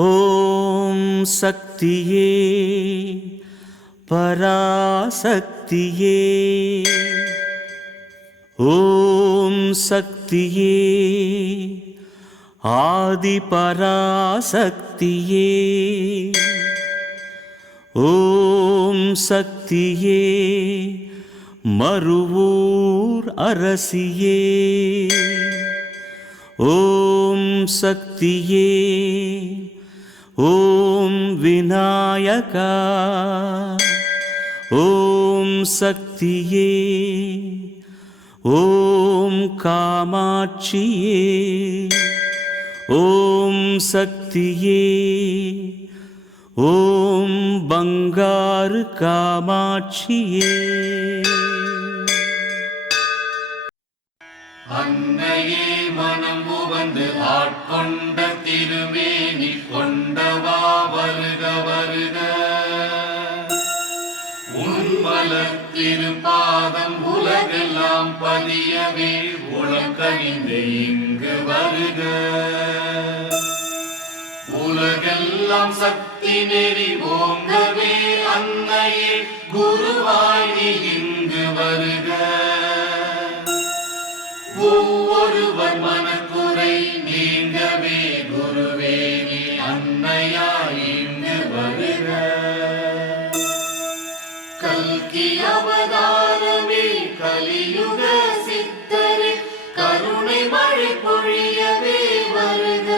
ஓம் சக்தியே பராசக்தியே, ஓம் சக்தியே ஆதி பராசக்தியே, ஓம் சக்தியே மருவூர் அரசியே, ஓம் சக்தியே ஓம் விநாயகா, ஓம் சக்தியே ஓம் காமாட்சியே, ஓம் சக்தியே ஓம் பங்காரு காமாட்சியே. அன்னையே மனம் உவந்து ஆட்கொண்ட திருமேனி கொண்டவா வருக வருக. உன்மலர் திருப்பாதம் உலகெல்லாம் பதியவே உளம் கனிந்து இங்கு வருக. உலகெல்லாம் சக்தி நெறி ஓங்கவே அன்னையே குருவாய் நீ இங்கு வருக. ஒவ்வொருவர் மனக்குறை நீங்கவே குருவே நீ அன்னையாய் இங்கு வருக. கல்கி அவதாரமே கலியுக சித்தரே கருணை மழை பொழியவே வருக.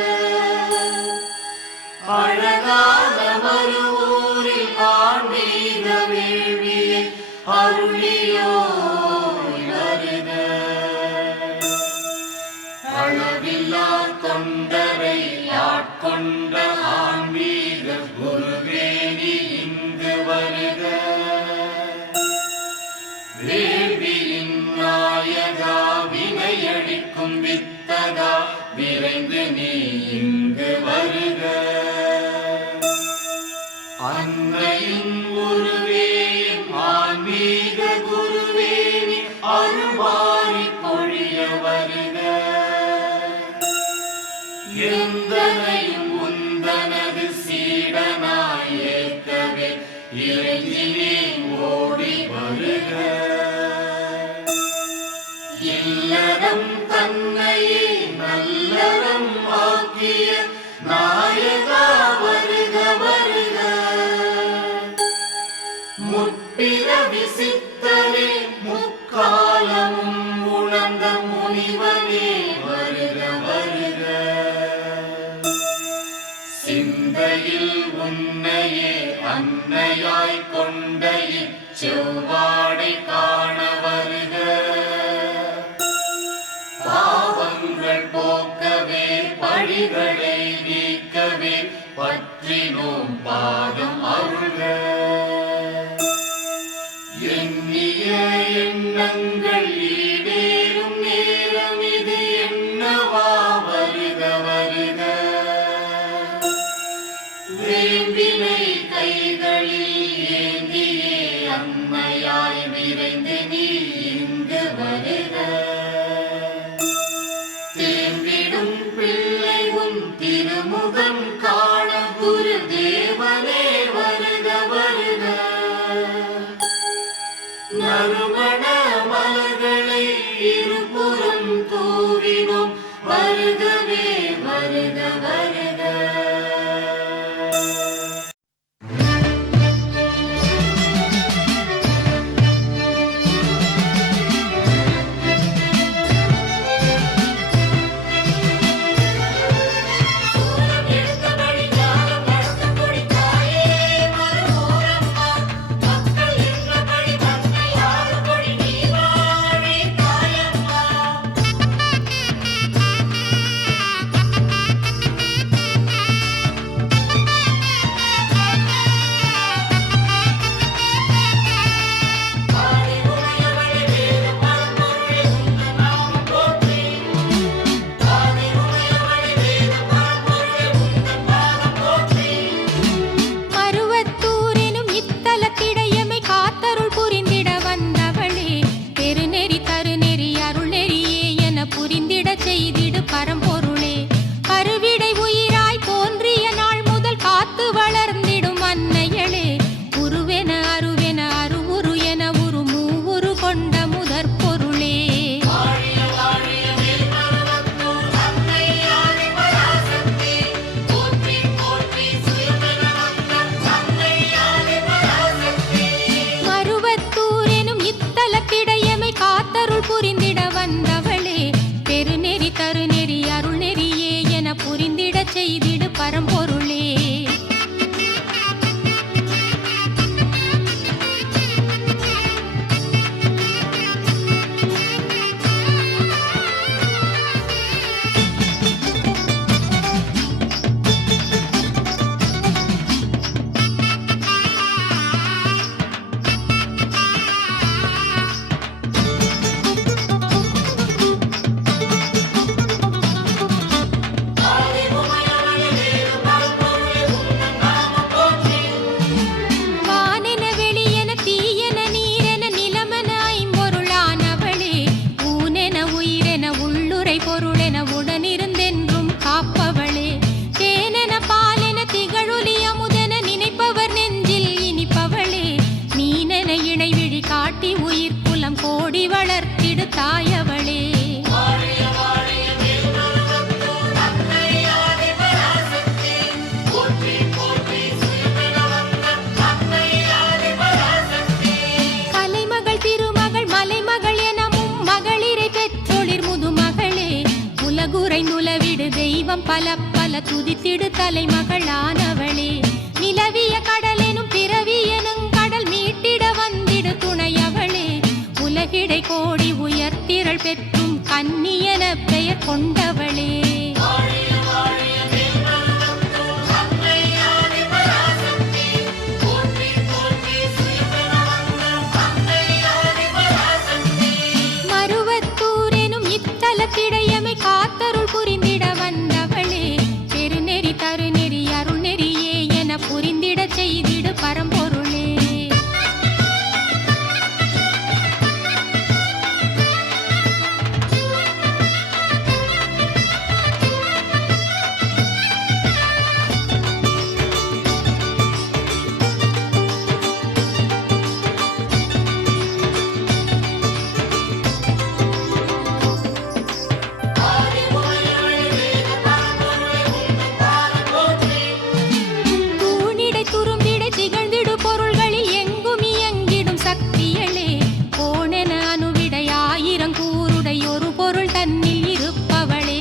அழகான மருவூரில் ஆன்மீக வேள்வியை அருளியோ வருக. அளவில்லா தொண்டரை ஆட்கொண்ட ஆன்மீக குருவே நீ இங்கு வருக. வேள்வியின் நாயகா வினையடிக்கும் வித்தகா விரைந்து நீ இங்கு வருக. அன்னையின் குருவே ஆன்மீக குருவே நீ அருள்வாரி பொழிய வருக. எந்தனையும் உந்தனது சீடனாய் ஏற்கவே இறைஞ்சினே ஓடி வருக. இல்லறம் தன்னையே நல்லறம் ஆக்கிய நாயகா வருக வருக. முற்பிறவி சித்தனே முக்காலமும் உணர்ந்த முனிவனே வருக வருக. சிந்தையில் உன்னையே அன்னையாய் கொண்ட இச்செவ்வாடை காண வருக. பாவங்கள் போக்கவே பழிகளை நீக்கவே பற்றினோம் பாதம் அருள்க. எண்ணிய எண்ணங்கள் ஈடேறும் நேரம் இது என்னவா வருக வருக. வேம்பினை கைகளில் ஏந்தியே அன்னையாய் விரைந்து நீ இங்கு வருக. தேம்பிடும் பிள்ளை உன் திருமுகம் காண குரு தேவனே வருக வருக. நறுமண மலர்களை இருபுறம் தூவினோம் வருகவே வருக வருக. பரம்பொருளே. வானென வெளியென தீயென நீரென நிலமென ஐம்பொருளானவளே, ஊனென உயிரென உள்ளுரை பொருளென உடனிருந்தென்றும் காப்பவளே, தேனென பாலென திகழொலி அமுதென நினைப்பவர் நெஞ்சில் இனிப்பவளே, மீனென இணைவிழி காட்டி உயிர்க்குலம் கோடி வளர்த்திடு தாயவளே. கலைமகள் திருமகள் மலைமகள் எனமும் மகளிரை பெற்றொளிர் முதுமகளே, உலகுரை நுலவிடு தெய்வம் பல பல துதித்திடு தலைமகளானவளே, நிலவிய கடலெனும் பிறவி எனும் கடல் மீட்டிட வந்திடு துணையவளே, உலகிடை கோடி உயர்த்திரள் பெற்றும் கன்னியென பெயர் கொண்டவளே. மருவத்தூரெனும் இத்தலத்திடையமை காத்தருள் புரிந்திட வந்தவளே, பெருநெறி தருநெறி அருள் நெறியே என புரிந்திடச் செய்திடு பரம்பொருளே. தூணிடை துரும்பிடை திகழ்ந்திடு பொருள்களில் எங்கும் இயங்கிடும் சக்தியளே, கோணென அணுவிடை ஆயிரம் கூருடை ஒரு பொருள் தன்னில் இருப்பவளே,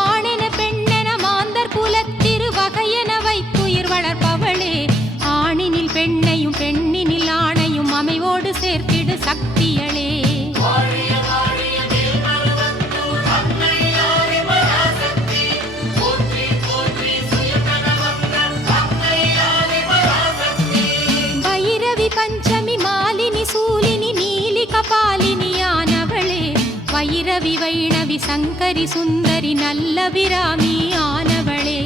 ஆணென பெண்ணென மாந்தர் குலத்திரு வகையென வைத்துயிர் வளர்ப்பவளே, ஆணினில் பெண்ணையும் பெண்ணினில் ஆணையும் அமைவோடு சேர்த்திடு சக்தியளே. பைரவி பஞ்சமி மாலினி சூலினி நீலி கபாலினியானவளே, வைரவி வைணவி சங்கரி சுந்தரி நல்ல விராமி ஆனவளே,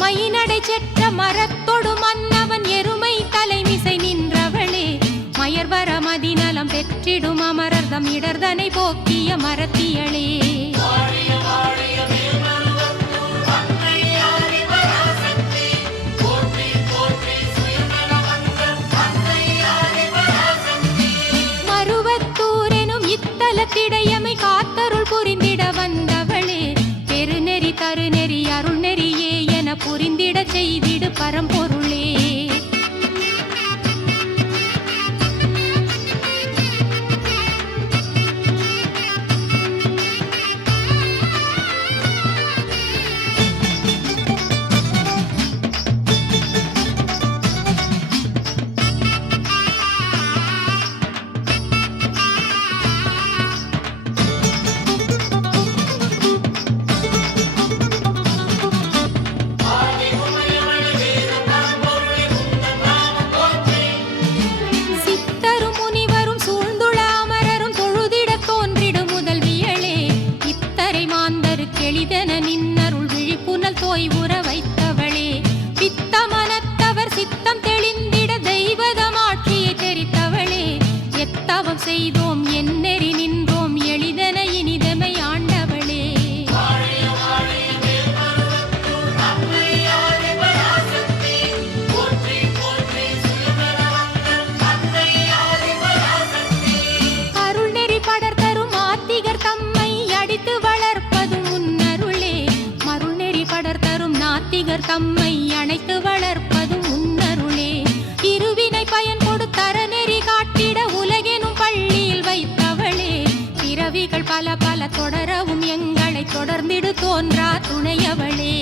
மைநடை செற்ற மரத்தொடு மன்னவன் எருமை தலைமிசை நின்றவளே, மயர்வர மதிநலம் பெற்றிடும் அமரர்தம் இடர்தனை போக்கிய மரத்தியளே. மருவத்தூரெனும் இத்தலத்திடையமை காத்தருள் புரிந்திட வந்தவளே, பெருநெறி தருநெறி அருள் நெறியே என புரிந்திடச் செய்திடு பரம்பொருளே. சித்தரும் முனிவரும் சூழ்ந்துள அமரரும் தொழுதிடத் தோன்றிடு முதல்வியளே, இத்தரை மாந்தருக்கு எளிதென நின்னருள் விழிப்புணல் தோய்வுற வைத்தவளே, பித்தமனத்தவர் சித்தம் தெளிந்திட தெய்வதமாட்சியை தெரித்தவளே, எத்தவம் செய்தோம் என்னெறி நின்றோம் எளிதென இனிதமை ஆண்டவளே. அருள் நெறி படர்தரும் ஆத்திகர் தம்மை அடித்து வளர்ப்பதும் உன்னருளே, மருள் நெறி படர்தரும் நாத்திகர் தம்மை அணைத்து வளர்ப்பதும் உன்னருளே, இருவினை பயன் கொடுத்தர நெறி காட்டிட உலகெனும் பள்ளியில் வைத்தவளே, பிறவிகள் பல பல தொடரவும் எங்களை தொடர்ந்திடு தோன்றா துணையவளே.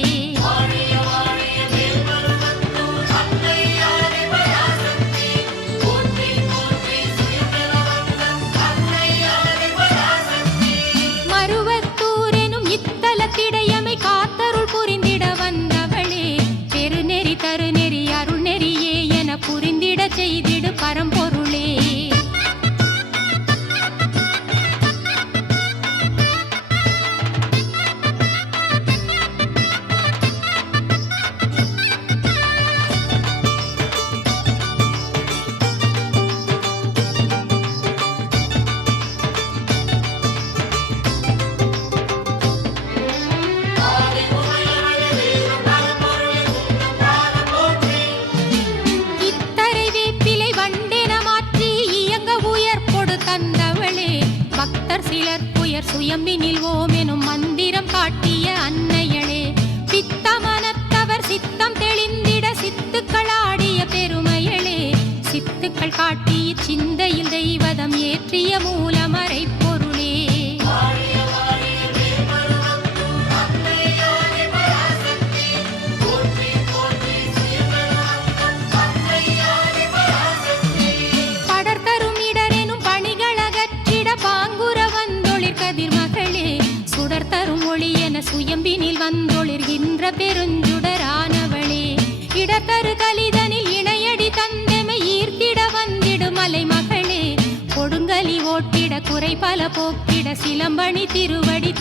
இடத்தரு கலிதனில் இணையடி தந்தமை ஈர்த்திட வந்திடு மலைமகளே கொடுங்கலி ஓட்டிட குறை பல போக்கிட சிலம்பணி திருவடி